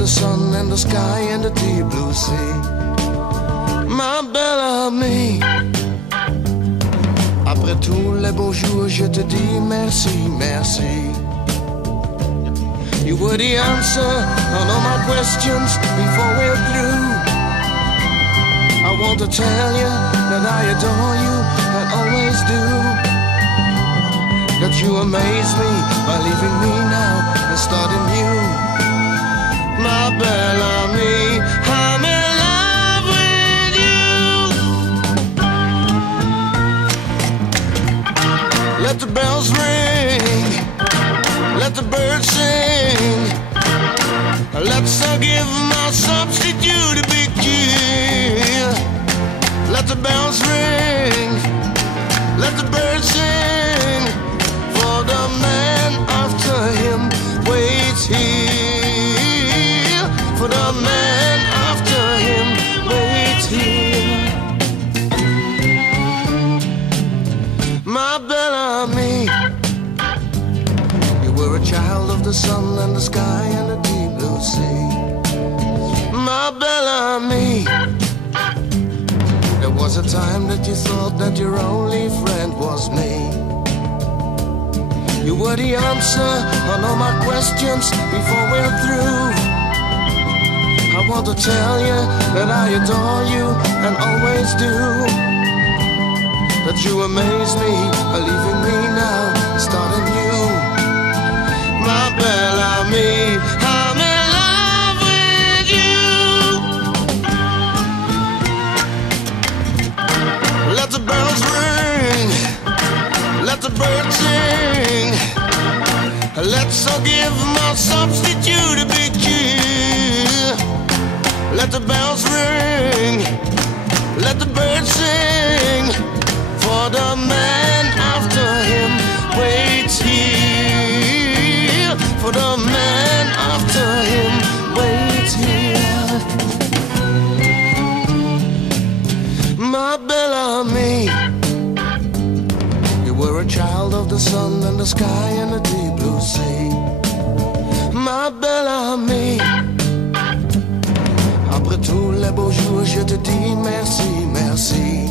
the sun and the sky and the deep blue sea. Ma belle amie, après tous les beaux jours, je te dis merci, merci. You were the answer on all my questions before we're through. I want to tell you that I adore you and always do. That you amaze me by leaving me now and starting new. My belle amie, I'm in love with you. Let the bells ring, let the birds sing. Let's give my substitute a big cheer. Let the bells ring, let the birds sing. For the man after him waits here. For the man after him waits here. My belle amie, you were a child of the sun and the sky and the deep blue sea. My belle amie, there was a time that you thought that your only friend was me. You were the answer on all my questions before we're through. I want to tell you that I adore you and always do. That you amaze me by leaving me now, starting new. My belle amie, I'm in love with you. Let the bells ring, let the birds sing. Let's all give my substitute a big cheer. Let the bells ring, let the birds sing. For the man after him waits here. For the man after him waits here. My belle amie, you were a child of the sun and the sky and the deep blue sea. Ma belle amie, après tous les beaux jours, je te dis merci, merci.